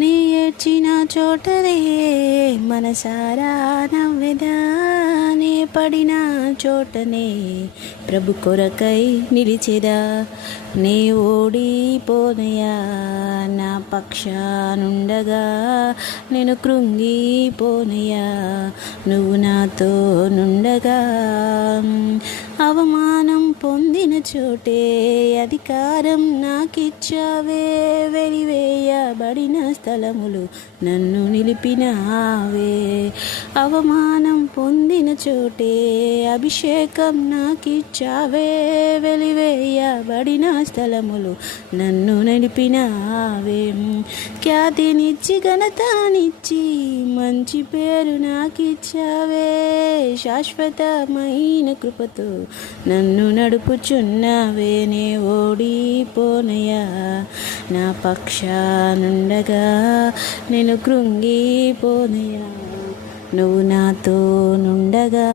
నీ ఏడ్చిన చోటనే మనసారా నవ్వెదా, నే పడిన చోటనే ప్రభు కొరకై నిలిచెదా. నే ఓడిపోనయా నా పక్షానుండగా, నేను కృంగిపోనయా నువ్వు నాతో నుండగా. అవమానం పొందిన చోటే అధికారం నాకిచ్చావే, వెలివేయబడిన స్థలములు నన్ను నిలిపినావే. అవమానం పొందిన చోటే అభిషేకం నాకిచ్చావే, వెలివేయబడిన స్థలములు నన్ను నడిపినావే. ఖ్యాతినిచ్చి ఘనతనిచ్చి మంచి పేరు నాకిచ్చావే, శాశ్వతమైన కృపతో నన్ను నడుపుచున్నావే. నే ఓడిపోనయా నా పక్షానుండగా, నేను కృంగిపోనయా నువ్వు నాతో నుండగా.